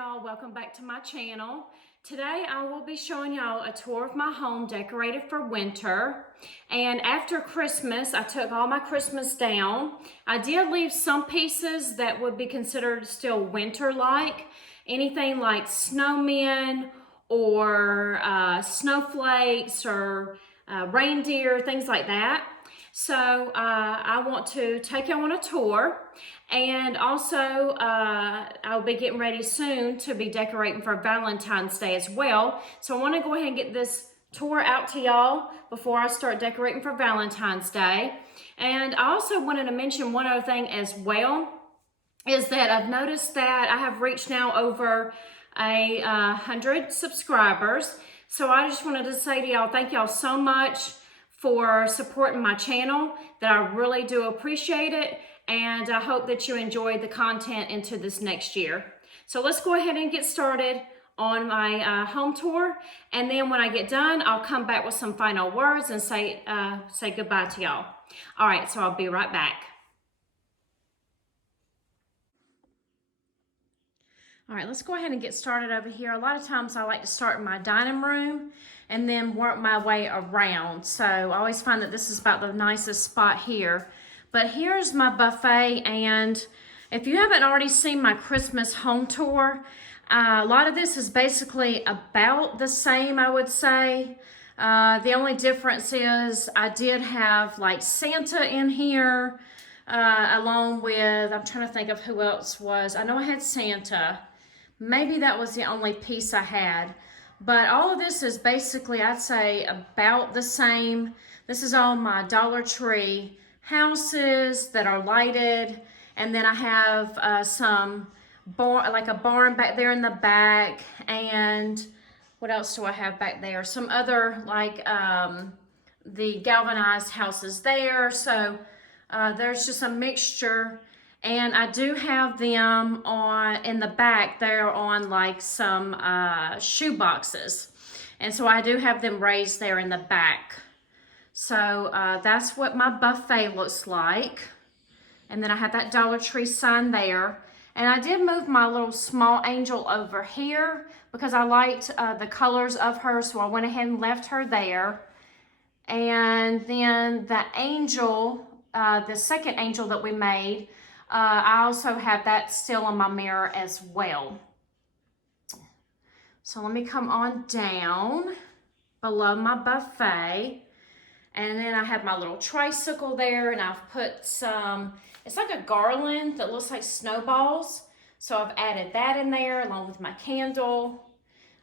y'all, welcome back to my channel. Today I will be showing y'all a tour of my home decorated for winter. And after Christmas, I took all my Christmas down. I did leave some pieces that would be considered still winter-like. Anything like snowmen or snowflakes or reindeer, things like that. So I want to take you on a tour, and also I'll be getting ready soon to be decorating for Valentine's Day as well. So I want to go ahead and get this tour out to y'all before I start decorating for Valentine's Day. And I also wanted to mention one other thing as well, is that I've noticed that I have reached now over 100 subscribers. So I just wanted to say to y'all, thank y'all so much for supporting my channel, that I really do appreciate it, and I hope that you enjoyed the content into this next year. So let's go ahead and get started on my home tour, and then when I get done, I'll come back with some final words and say goodbye to y'all. All right, so I'll be right back. All right, let's go ahead and get started over here. A lot of times I like to start in my dining room and then work my way around. So I always find that this is about the nicest spot here. But here's my buffet, and if you haven't already seen my Christmas home tour, a lot of this is basically about the same, I would say. The only difference is I did have like Santa in here, along with, I'm trying to think of who else was. I know I had Santa. Maybe that was the only piece I had. But all of this is basically, I'd say, about the same. This is all my Dollar Tree houses that are lighted. And then I have some barn, like a barn back there in the back. And what else do I have back there? Some other, like the galvanized houses there. So there's just a mixture. And I do have them on in the back there on like some shoe boxes. And so I do have them raised there in the back. So that's what my buffet looks like. And then I have that Dollar Tree sign there. And I did move my little small angel over here because I liked the colors of her. So I went ahead and left her there. And then the angel, the second angel that we made, I also have that still on my mirror as well. So let me come on down below my buffet. And then I have my little tricycle there, and I've put some, it's like a garland that looks like snowballs. So I've added that in there along with my candle.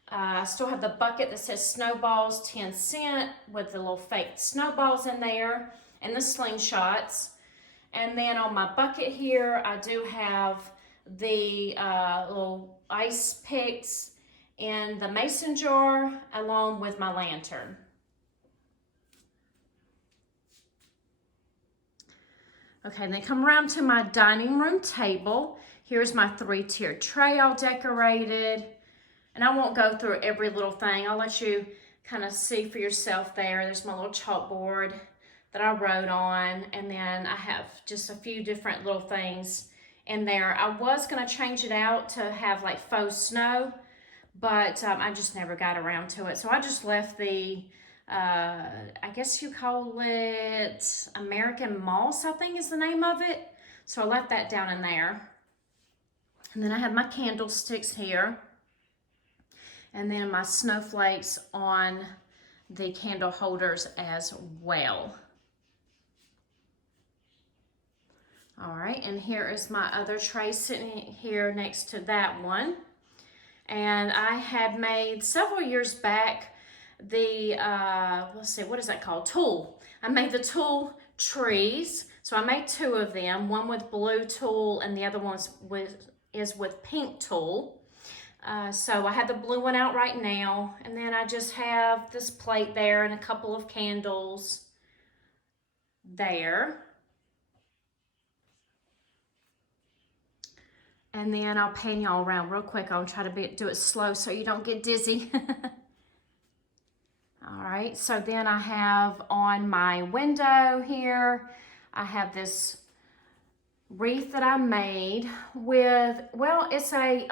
I still have the bucket that says snowballs 10 cents with the little fake snowballs in there and the slingshots. And then on my bucket here, I do have the little ice picks in the mason jar along with my lantern. Okay, then come around to my dining room table. Here's my 3-tiered tray all decorated. And I won't go through every little thing. I'll let you kind of see for yourself there. There's my little chalkboard that I wrote on, and then I have just a few different little things in there. I was going to change it out to have like faux snow, but I just never got around to it. So I just left the, I guess you call it American Moss, I think is the name of it. So I left that down in there. And then I have my candlesticks here. And then my snowflakes on the candle holders as well. All right, and here is my other tray sitting here next to that one. And I had made several years back the, let's see, what is that called? Tulle. I made the tulle trees. So I made 2 of them, one with blue tulle and the other one is with pink tulle. So I have the blue one out right now. And then I just have this plate there and a couple of candles there. And then I'll pan y'all around real quick. I'll try to do it slow so you don't get dizzy. All right, so then I have on my window here, I have this wreath that I made with, well, it's a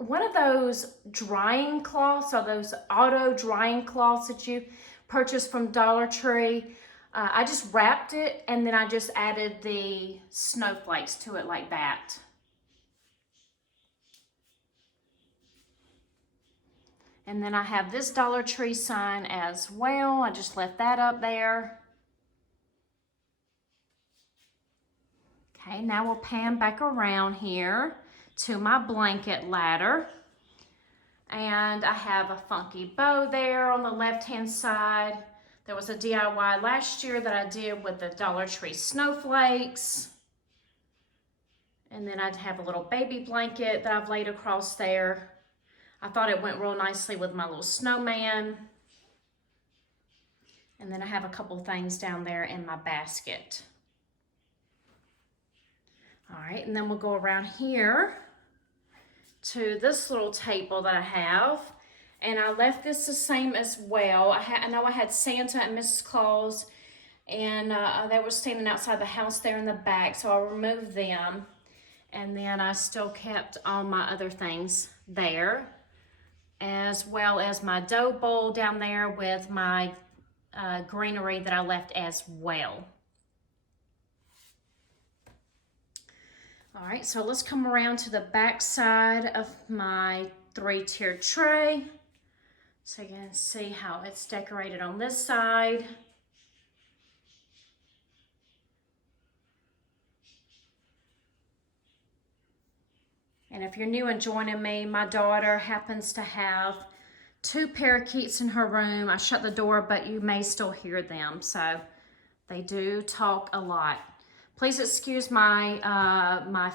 one of those drying cloths, or those auto drying cloths that you purchase from Dollar Tree. I just wrapped it, and then I just added the snowflakes to it like that. And then I have this Dollar Tree sign as well. I just left that up there. Okay, now we'll pan back around here to my blanket ladder. And I have a funky bow there on the left-hand side. There was a DIY last year that I did with the Dollar Tree snowflakes. And then I have a little baby blanket that I've laid across there. I thought it went real nicely with my little snowman. And then I have a couple things down there in my basket. All right, and then we'll go around here to this little table that I have. And I left this the same as well. I know I had Santa and Mrs. Claus, and they were standing outside the house there in the back, so I removed them. And then I still kept all my other things there, as well as my dough bowl down there with my greenery that I left as well. All right, so let's come around to the back side of my 3-tiered tray. So you can see how it's decorated on this side. And if you're new and joining me, my daughter happens to have 2 parakeets in her room. I shut the door, but you may still hear them. So they do talk a lot. Please excuse my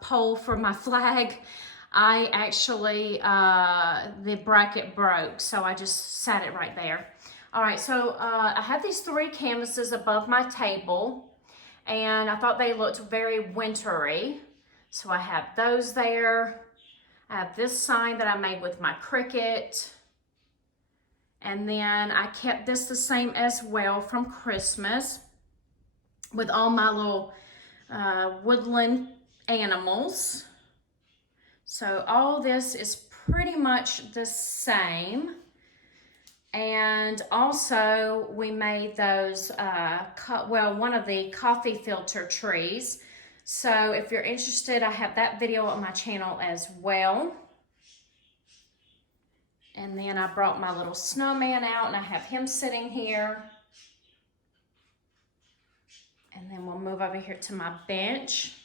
pole for my flag. I actually, the bracket broke, so I just sat it right there. All right, so I have these 3 canvases above my table, and I thought they looked very wintry. So I have those there. I have this sign that I made with my Cricut. And then I kept this the same as well from Christmas, with all my little woodland animals. So all this is pretty much the same. And also we made those, one of the coffee filter trees. So if you're interested, I have that video on my channel as well. And then I brought my little snowman out, and I have him sitting here. And then we'll move over here to my bench.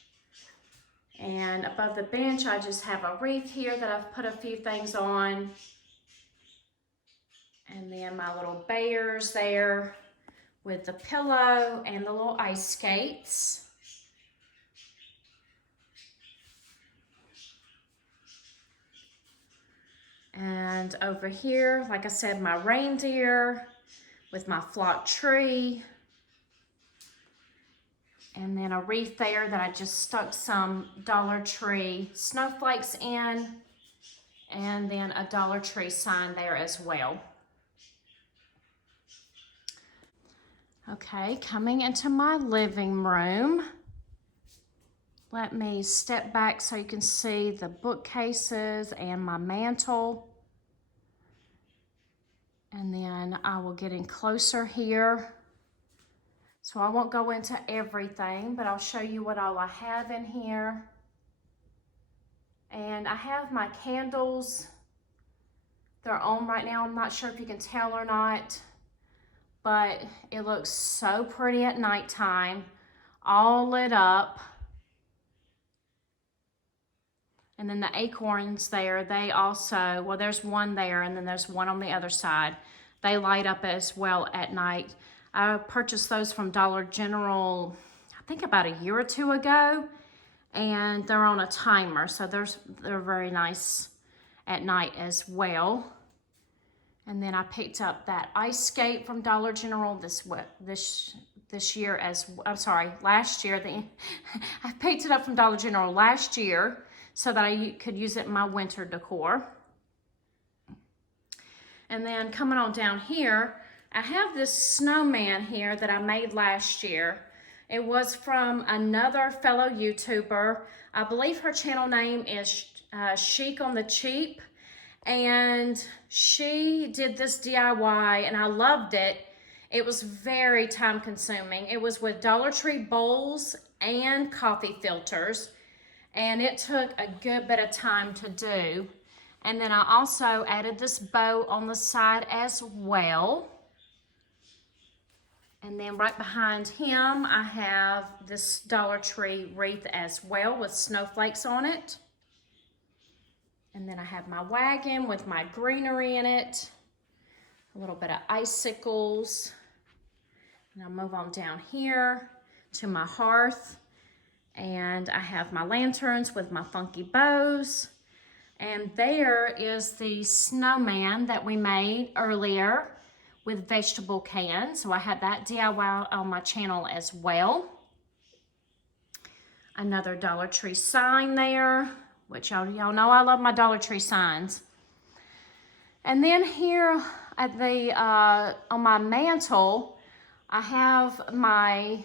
And above the bench, I just have a wreath here that I've put a few things on. And then my little bears there with the pillow and the little ice skates. And over here, like I said, my reindeer with my flock tree. And then a wreath there that I just stuck some Dollar Tree snowflakes in. And then a Dollar Tree sign there as well. Okay, coming into my living room. Let me step back so you can see the bookcases and my mantle. And then I will get in closer here. So I won't go into everything, but I'll show you what all I have in here. And I have my candles. They're on right now. I'm not sure if you can tell or not, but it looks so pretty at nighttime, all lit up. And then the acorns there, they also, well, there's one there, and then there's one on the other side. They light up as well at night. I purchased those from Dollar General, I think about a year or 2 ago, and they're on a timer, so they're very nice at night as well. And then I picked up that ice skate from Dollar General last year. I picked it up from Dollar General last year so that I could use it in my winter decor. And then coming on down here, I have this snowman here that I made last year. It was from another fellow YouTuber. I believe her channel name is Chic on the Cheap. And she did this DIY and I loved it. It was very time consuming. It was with Dollar Tree bowls and coffee filters. And it took a good bit of time to do. And then I also added this bow on the side as well. And then right behind him, I have this Dollar Tree wreath as well with snowflakes on it. And then I have my wagon with my greenery in it, a little bit of icicles. And I'll move on down here to my hearth. And I have my lanterns with my funky bows. And there is the snowman that we made earlier with vegetable cans. So I had that DIY on my channel as well. Another Dollar Tree sign there, which y'all know I love my Dollar Tree signs. And then here at the on my mantle, I have my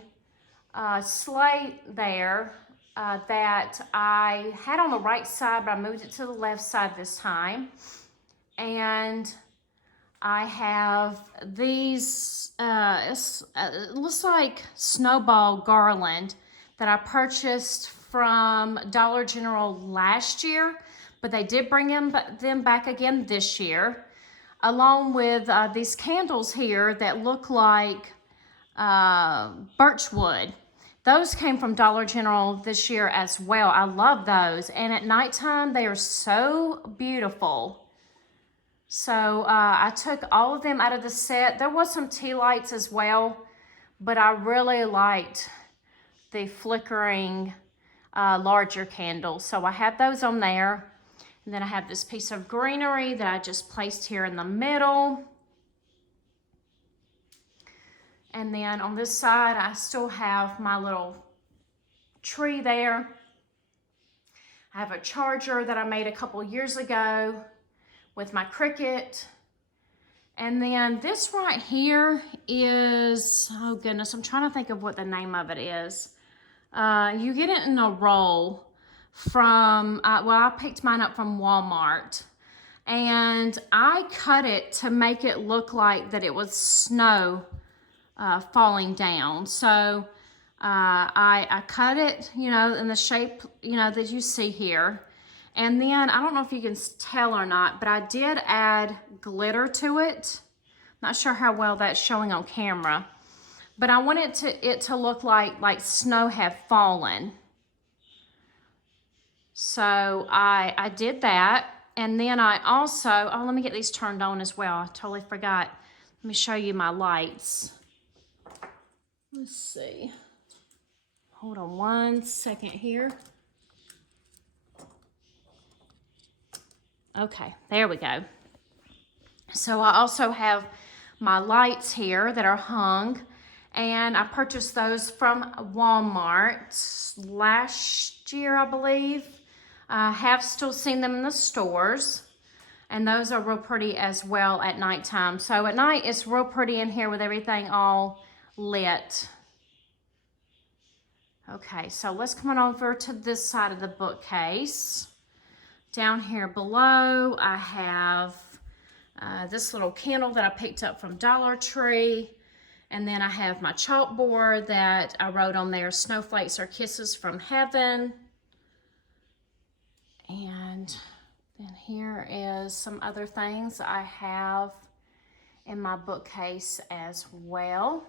slate there that I had on the right side, but I moved it to the left side this time. And I have these, it looks like snowball garland that I purchased from Dollar General last year, but they did bring them back again this year, along with these candles here that look like birch wood. Those came from Dollar General this year as well. I love those, and at nighttime they are so beautiful. So I took all of them out of the set. There was some tea lights as well, but I really liked the flickering larger candles. So I have those on there. And then I have this piece of greenery that I just placed here in the middle. And then on this side, I still have my little tree there. I have a charger that I made a couple years ago with my Cricut. And then this right here is, oh goodness, I'm trying to think of what the name of it is. You get it in a roll from, well, I picked mine up from Walmart. And I cut it to make it look like that it was snow falling down. So I cut it, you know, in the shape, you know, that you see here. And then, I don't know if you can tell or not, but I did add glitter to it. Not sure how well that's showing on camera. But I wanted it to look like snow had fallen. So I did that. And then I also, oh, let me get these turned on as well. I totally forgot. Let me show you my lights. Let's see. Hold on one second here. Okay, there we go. So I also have my lights here that are hung, and I purchased those from Walmart last year, I believe. I have still seen them in the stores, and those are real pretty as well at nighttime. So at night, it's real pretty in here with everything all lit. Okay, so let's come on over to this side of the bookcase. Down here below, I have this little candle that I picked up from Dollar Tree. And then I have my chalkboard that I wrote on there, "Snowflakes are kisses from heaven." And then here is some other things I have in my bookcase as well.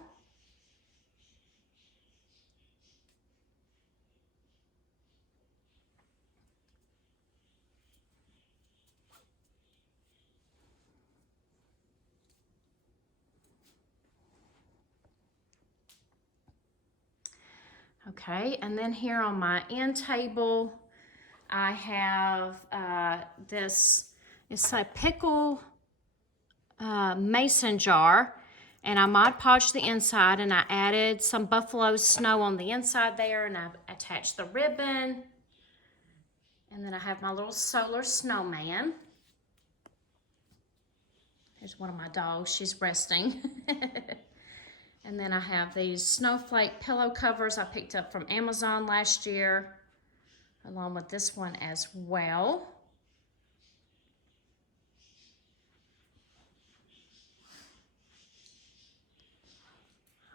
Okay, and then here on my end table, I have this, it's a pickle mason jar, and I Mod Podged the inside, and I added some buffalo snow on the inside there, and I attached the ribbon. And then I have my little solar snowman. Here's one of my dogs, she's resting. And then I have these snowflake pillow covers I picked up from Amazon last year. along with this one as well.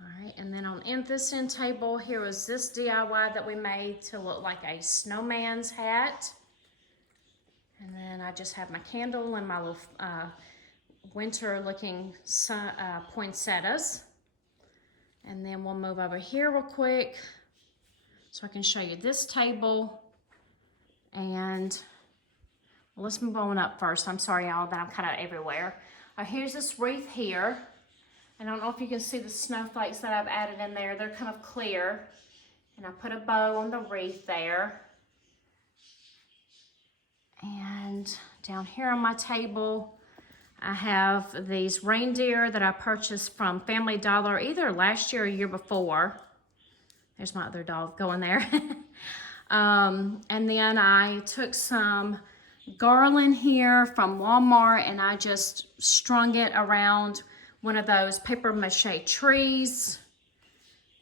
Alright, and then on this end table, here was this DIY that we made to look like a snowman's hat. And then I just have my candle and my little winter looking poinsettias. And then we'll move over here real quick so I can show you this table. And well, let's move on up first. I'm sorry, y'all, that I'm kind of everywhere. Here's this wreath here. I don't know if you can see the snowflakes that I've added in there. They're kind of clear. And I put a bow on the wreath there. And down here on my table, I have these reindeer that I purchased from Family Dollar either last year or year before. There's my other dog going there. And then I took some garland here from Walmart and I just strung it around one of those paper mache trees.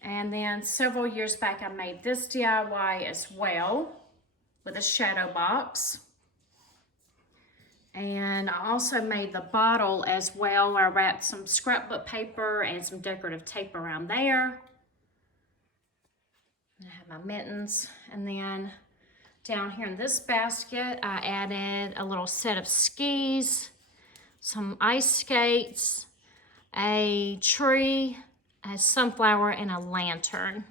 And then several years back I made this DIY as well with a shadow box. And I also made the bottle as well. I wrapped some scrapbook paper and some decorative tape around there. I have my mittens. And then down here in this basket, I added a little set of skis, some ice skates, a tree, a sunflower, and a lantern.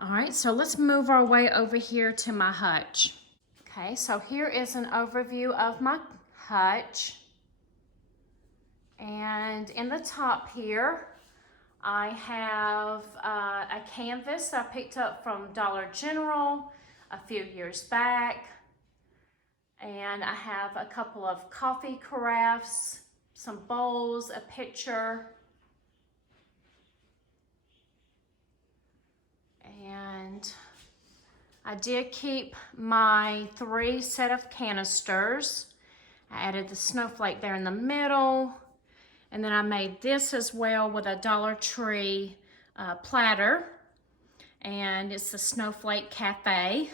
All right, so let's move our way over here to my hutch. Okay, so here is an overview of my hutch. And in the top here, I have a canvas that I picked up from Dollar General a few years back. And I have a couple of coffee carafes, some bowls, a pitcher. And I did keep my 3 set of canisters. I added the snowflake there in the middle. And then I made this as well with a Dollar Tree platter. And it's the Snowflake Cafe.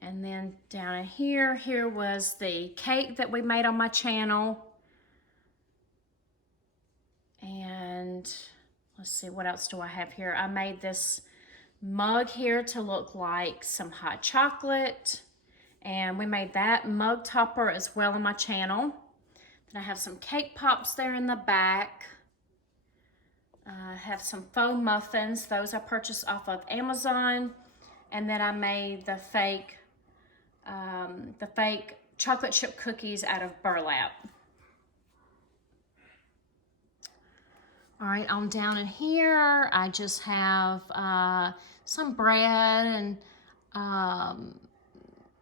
And then down in here was the cake that we made on my channel. And let's see, what else do I have here? I made this mug here to look like some hot chocolate. And we made that mug topper as well on my channel. Then I have some cake pops there in the back. I have some faux muffins. Those I purchased off of Amazon. And then I made the fake chocolate chip cookies out of burlap. All right, on down in here, I just have some bread and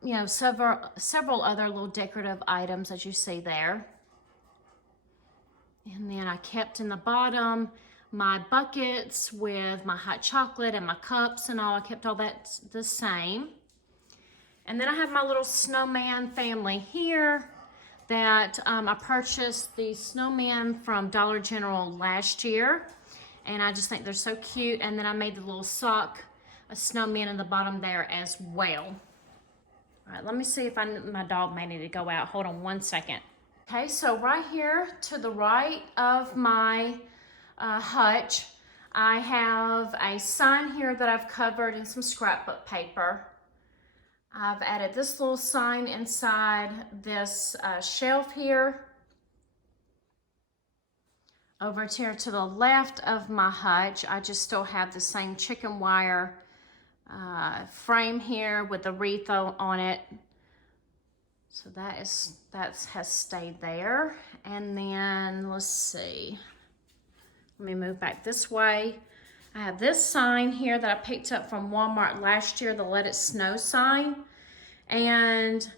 you know, several other little decorative items as you see there. And then I kept in the bottom my buckets with my hot chocolate and my cups and all. I kept all that the same. And then I have my little snowman family here that I purchased the snowman from Dollar General last year. And I just think they're so cute. And then I made the little sock, a snowman in the bottom there as well. All right, let me see if my dog may need to go out. Hold on one second. Okay, so right here to the right of my hutch, I have a sign here that I've covered in some scrapbook paper. I've added this little sign inside this shelf here. Over here to the left of my hutch, I just still have the same chicken wire frame here with the wreath on it. So that has stayed there. And then let's see. Let me move back this way. I have this sign here that I picked up from Walmart last year, the Let It Snow sign. And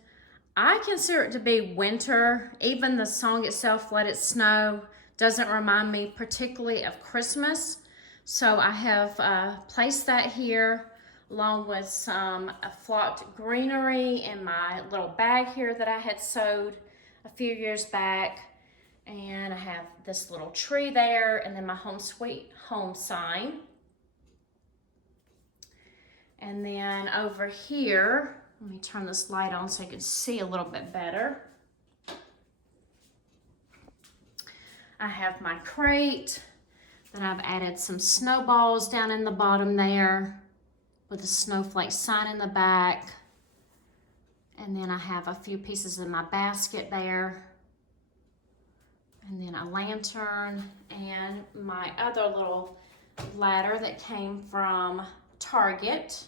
I consider it to be winter. Even the song itself, Let It Snow, doesn't remind me particularly of Christmas. So I have placed that here along with some flocked greenery in my little bag here that I had sewed a few years back. And I have this little tree there, and then my home sweet home sign. And then over here, let me turn this light on so you can see a little bit better. I have my crate. Then I've added some snowballs down in the bottom there with a snowflake sign in the back. And then I have a few pieces in my basket there. And then a lantern and my other little ladder that came from Target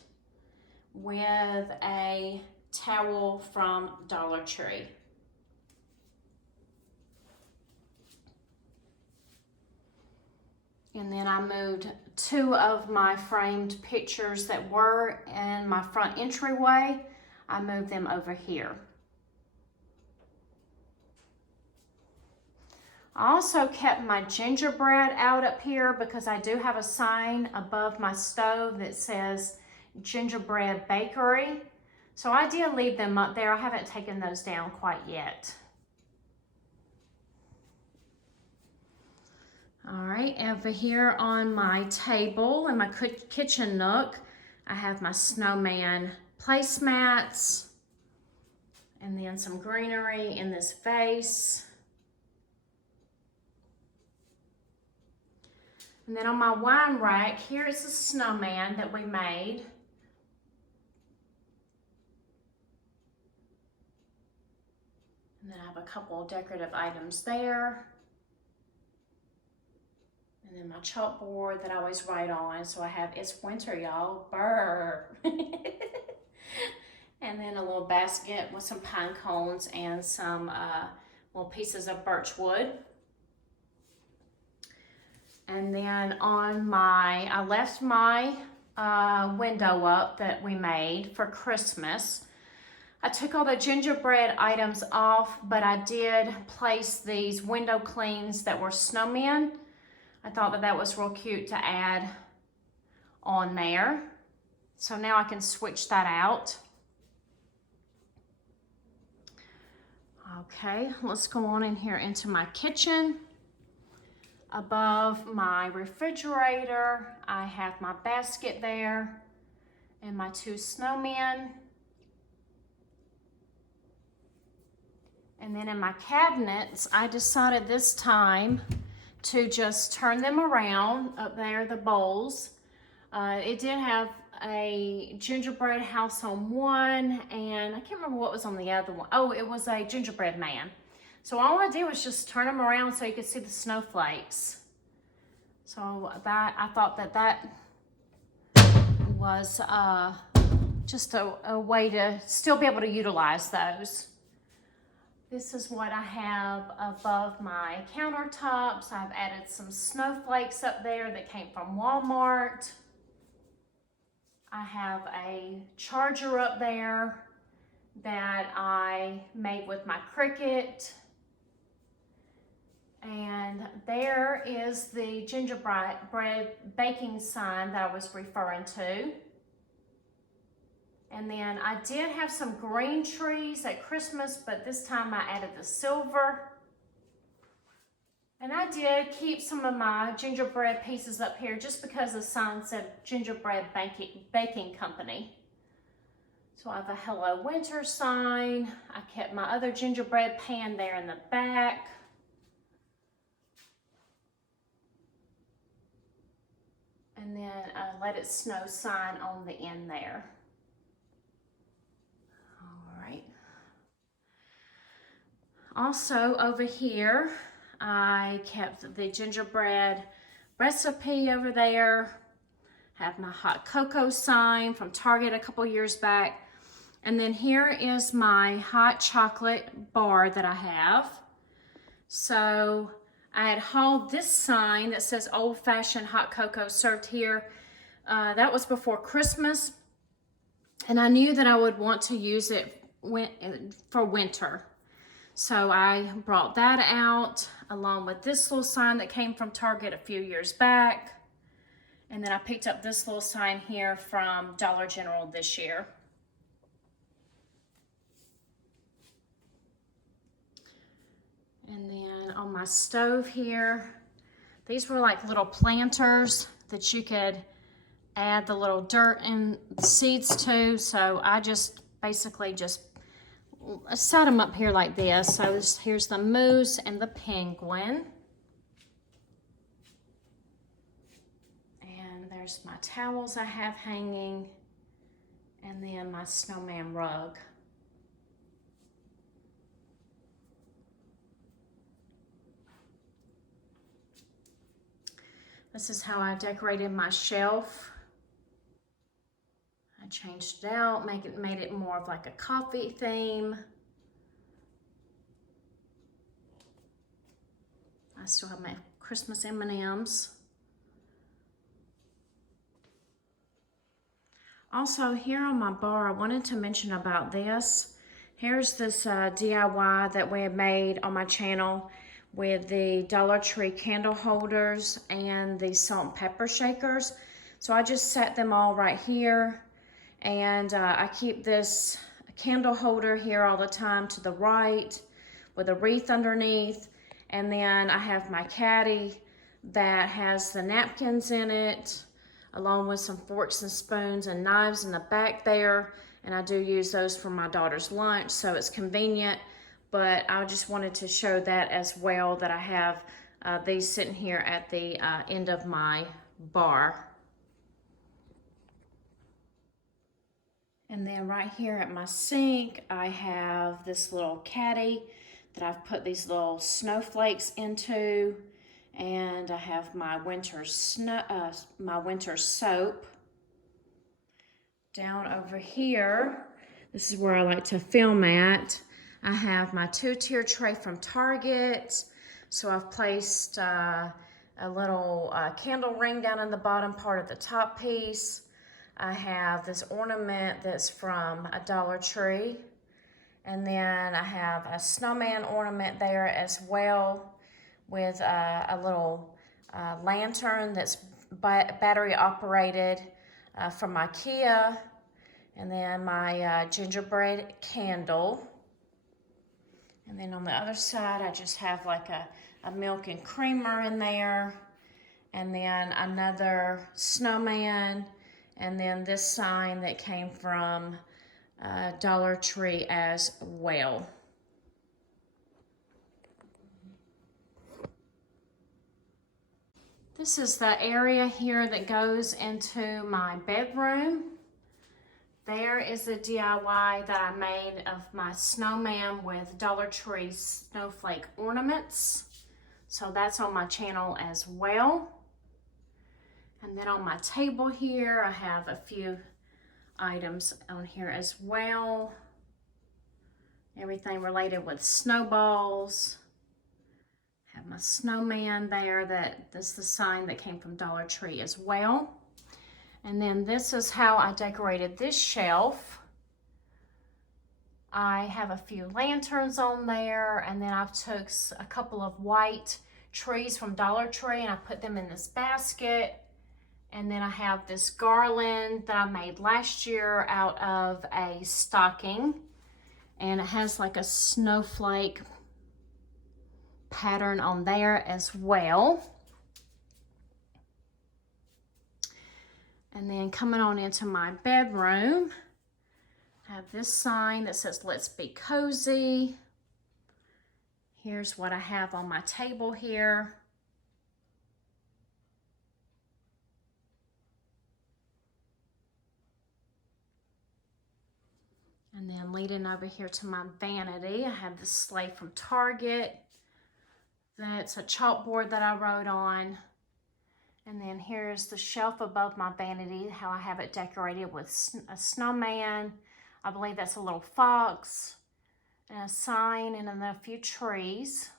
with a towel from Dollar Tree. And then I moved 2 of my framed pictures that were in my front entryway. I moved them over here. I also kept my gingerbread out up here because I do have a sign above my stove that says Gingerbread Bakery. So I did leave them up there. I haven't taken those down quite yet. All right, over here on my table in my kitchen nook, I have my snowman placemats and then some greenery in this vase. And then on my wine rack, here is a snowman that we made. And then I have a couple of decorative items there. And then my chalkboard that I always write on. So I have, it's winter, y'all, burr. And then a little basket with some pine cones and some little pieces of birch wood. And then on I left my window up that we made for Christmas. I took all the gingerbread items off, but I did place these window cleans that were snowmen. I thought that that was real cute to add on there. So now I can switch that out. Okay, let's go on in here into my kitchen. Above my refrigerator, I have my basket there and my 2 snowmen. And then in my cabinets, I decided this time to just turn them around. Up there, the bowls. It did have a gingerbread house on one, and I can't remember what was on the other one. Oh, it was a gingerbread man. So all I did was just turn them around so you could see the snowflakes. So that, I thought that that was just a way to still be able to utilize those. This is what I have above my countertops. I've added some snowflakes up there that came from Walmart. I have a charger up there that I made with my Cricut. And there is the gingerbread baking sign that I was referring to. And then I did have some green trees at Christmas, but this time I added the silver. And I did keep some of my gingerbread pieces up here just because the sign said Gingerbread Baking Company. So I have a Hello Winter sign. I kept my other gingerbread pan there in the back. And then a Let It Snow sign on the end there. All right. Also over here, I kept the gingerbread recipe over there. Have my hot cocoa sign from Target a couple years back. And then here is my hot chocolate bar that I have. So I had hauled this sign that says old-fashioned hot cocoa served here. That was before Christmas. And I knew that I would want to use it for winter. So I brought that out along with this little sign that came from Target a few years back. And then I picked up this little sign here from Dollar General this year. And then on my stove here, these were like little planters that you could add the little dirt and seeds to. So I just basically just set them up here like this. So here's the moose and the penguin. And there's my towels I have hanging. And then my snowman rug. This is how I decorated my shelf. I changed it out, made it more of like a coffee theme. I still have my Christmas M&Ms. Also, here on my bar, I wanted to mention about this. Here's this DIY that we have made on my channel with the Dollar Tree candle holders and the salt and pepper shakers. So I just set them all right here, and I keep this candle holder here all the time to the right with a wreath underneath, and then I have my caddy that has the napkins in it, along with some forks and spoons and knives in the back there. And I do use those for my daughter's lunch, so it's convenient. But I just wanted to show that as well, that I have these sitting here at the end of my bar. And then right here at my sink, I have this little caddy that I've put these little snowflakes into. And I have my winter soap. Down over here, this is where I like to film at. I have my 2-tier tray from Target. So I've placed a little candle ring down in the bottom part of the top piece. I have this ornament that's from a Dollar Tree. And then I have a snowman ornament there as well, with a little lantern that's battery operated from IKEA, and then my gingerbread candle. And then on the other side, I just have like a milk and creamer in there, and then another snowman, and then this sign that came from Dollar Tree as well. This is the area here that goes into my bedroom. There is the DIY that I made of my snowman with Dollar Tree snowflake ornaments. So that's on my channel as well. And then on my table here, I have a few items on here as well. Everything related with snowballs. Have my snowman there, that's the sign that came from Dollar Tree as well. And then this is how I decorated this shelf. I have a few lanterns on there, and then I've took a couple of white trees from Dollar Tree and I put them in this basket. And then I have this garland that I made last year out of a stocking, and it has like a snowflake pattern on there as well. And then coming on into my bedroom, I have this sign that says "Let's be cozy." Here's what I have on my table here. And then leading over here to my vanity, I have this sleigh from Target. That's a chalkboard that I wrote on. And then here's the shelf above my vanity, how I have it decorated with a snowman. I believe that's a little fox, and a sign, and then a few trees.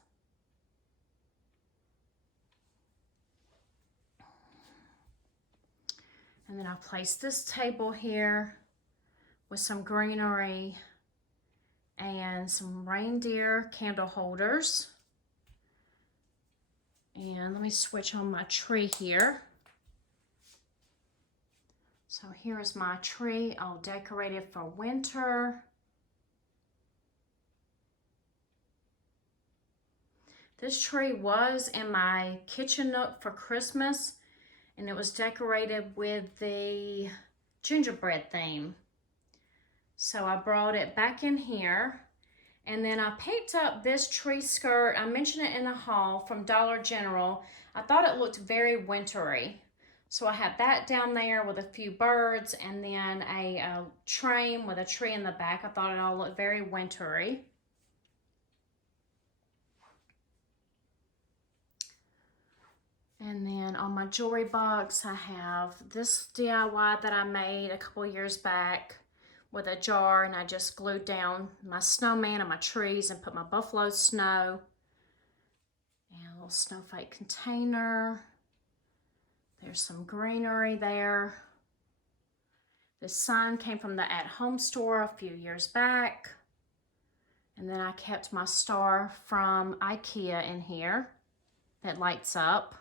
And then I placed this table here with some greenery and some reindeer candle holders. And let me switch on my tree here. So here is my tree all decorated for winter. This tree was in my kitchen nook for Christmas, and it was decorated with the gingerbread theme. So I brought it back in here. And then I picked up this tree skirt. I mentioned it in the haul from Dollar General. I thought it looked very wintry. So I have that down there with a few birds and then a train with a tree in the back. I thought it all looked very wintry. And then on my jewelry box, I have this DIY that I made a couple years back with a jar, and I just glued down my snowman and my trees and put my buffalo snow. And a little snowflake container. There's some greenery there. This sign came from the at-home store a few years back. And then I kept my star from IKEA in here that lights up.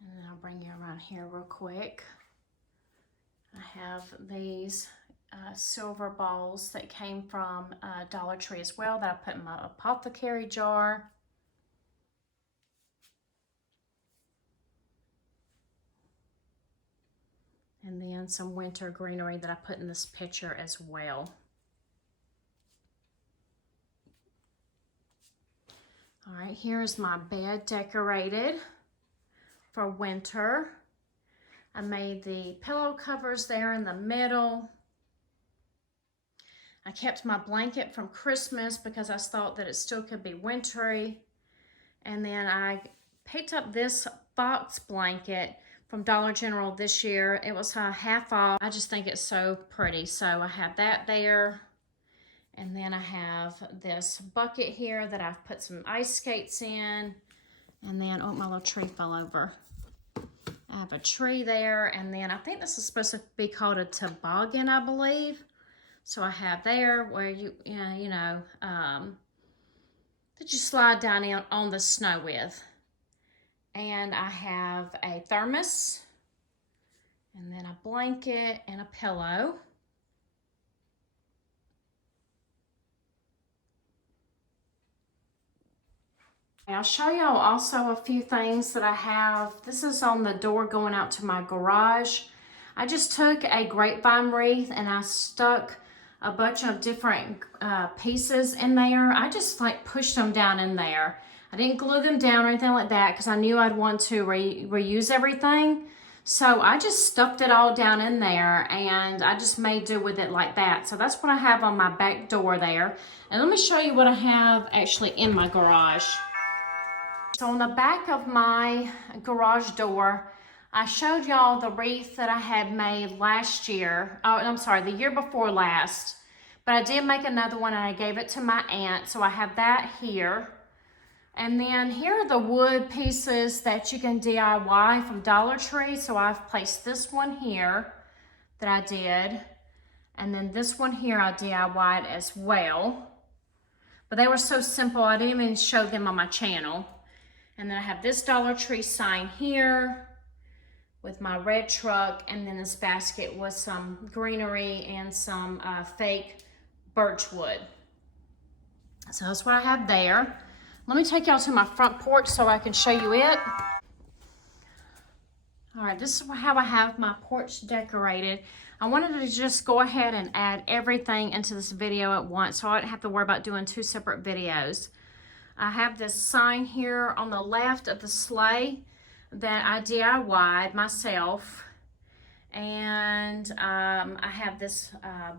And then I'll bring you around here real quick. I have these silver balls that came from Dollar Tree as well that I put in my apothecary jar. And then some winter greenery that I put in this picture as well. All right, here's my bed decorated for winter. I made the pillow covers there in the middle. I kept my blanket from Christmas because I thought that it still could be wintry. And then I picked up this box blanket from Dollar General this year. It was half off. I just think it's so pretty. So I have that there. And then I have this bucket here that I've put some ice skates in. And then, oh, my little tree fell over. I have a tree there, and then I think this is supposed to be called a toboggan, I believe. So I have there where that you slide down in on the snow with. And I have a thermos, and then a blanket and a pillow. I'll show y'all also a few things that I have. This is on the door going out to my garage. I just took a grapevine wreath and I stuck a bunch of different pieces in there. I just like pushed them down in there. I didn't glue them down or anything like that because I knew I'd want to reuse everything. So I just stuffed it all down in there and I just made do with it like that. So that's what I have on my back door there. And let me show you what I have actually in my garage. So on the back of my garage door, I showed y'all the wreath that I had made last year. Oh, I'm sorry, the year before last. But I did make another one and I gave it to my aunt. So I have that here. And then here are the wood pieces that you can DIY from Dollar Tree. So I've placed this one here that I did. And then this one here I DIY'd as well. But they were so simple, I didn't even show them on my channel. And then I have this Dollar Tree sign here with my red truck, and then this basket with some greenery and some fake birch wood. So that's what I have there. Let me take y'all to my front porch so I can show you it. All right, this is how I have my porch decorated. I wanted to just go ahead and add everything into this video at once so I don't have to worry about doing two separate videos. I have this sign here on the left of the sleigh that I DIY'd myself. And I have this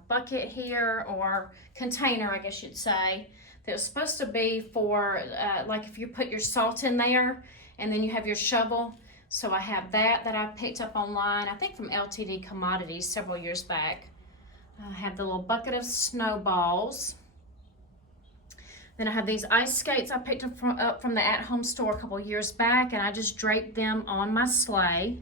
bucket here, or container, I guess you'd say, that was supposed to be for, like if you put your salt in there and then you have your shovel. So I have that I picked up online, I think from LTD Commodities several years back. I have the little bucket of snowballs. Then I have these ice skates I picked up from the at-home store a couple years back, and I just draped them on my sleigh.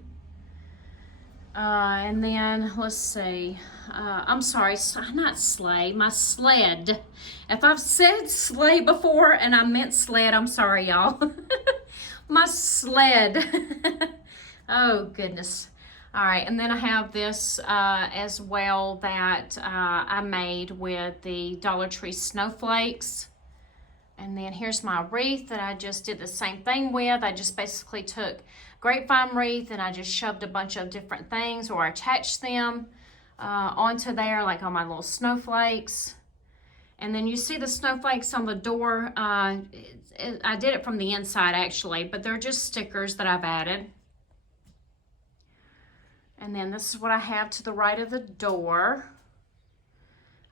And then, let's see, I'm sorry, not sleigh, my sled. If I've said sleigh before and I meant sled, I'm sorry, y'all. My sled. Oh, goodness. All right, and then I have this as well that I made with the Dollar Tree snowflakes. And then here's my wreath that I just did the same thing with. I just basically took grapevine wreath and I just shoved a bunch of different things or attached them onto there, like on my little snowflakes. And then you see the snowflakes on the door. I did it from the inside actually, but they're just stickers that I've added. And then this is what I have to the right of the door.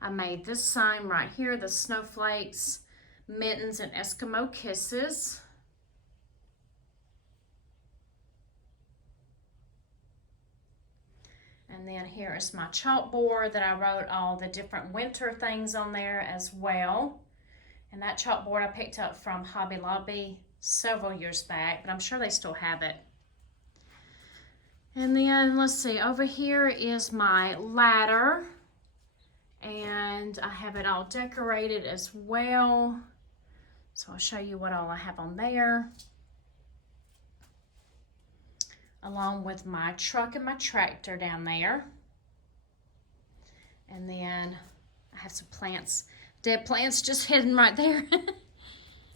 I made this sign right here, the snowflakes, mittens, and Eskimo kisses. And then here is my chalkboard that I wrote all the different winter things on there as well. And that chalkboard I picked up from Hobby Lobby several years back, but I'm sure they still have it. And then let's see, over here is my ladder. And I have it all decorated as well. So I'll show you what all I have on there. Along with my truck and my tractor down there. And then I have some plants, dead plants just hidden right there.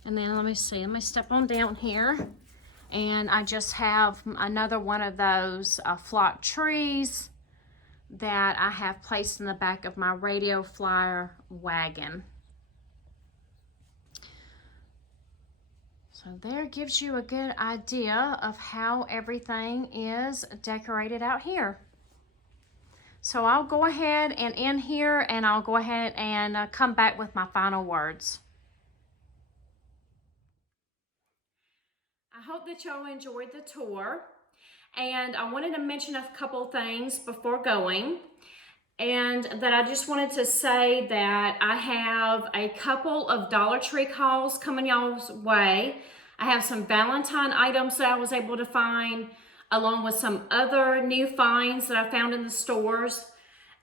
And then let me see, let me step on down here. And I just have another one of those flock trees that I have placed in the back of my radio flyer wagon. So there gives you a good idea of how everything is decorated out here. So I'll go ahead and end here, and I'll go ahead and come back with my final words. I hope that y'all enjoyed the tour, and I wanted to mention a couple things before going. And that I just wanted to say that I have a couple of Dollar Tree hauls coming y'all's way. I have some Valentine items that I was able to find, along with some other new finds that I found in the stores.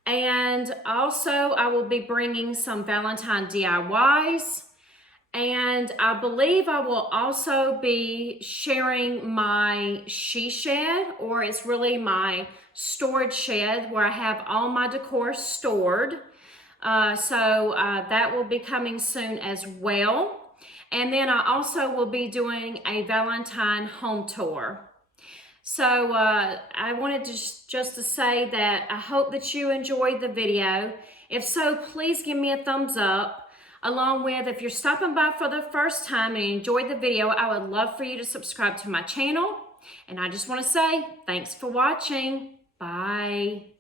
And also I will be bringing some Valentine DIYs. And I believe I will also be sharing my she shed, or it's really my storage shed where I have all my decor stored. So that will be coming soon as well. And then I also will be doing a Valentine home tour. So I wanted to just to say that I hope that you enjoyed the video. If so, please give me a thumbs up. Along with, if you're stopping by for the first time and you enjoyed the video, I would love for you to subscribe to my channel. And I just want to say thanks for watching. Bye.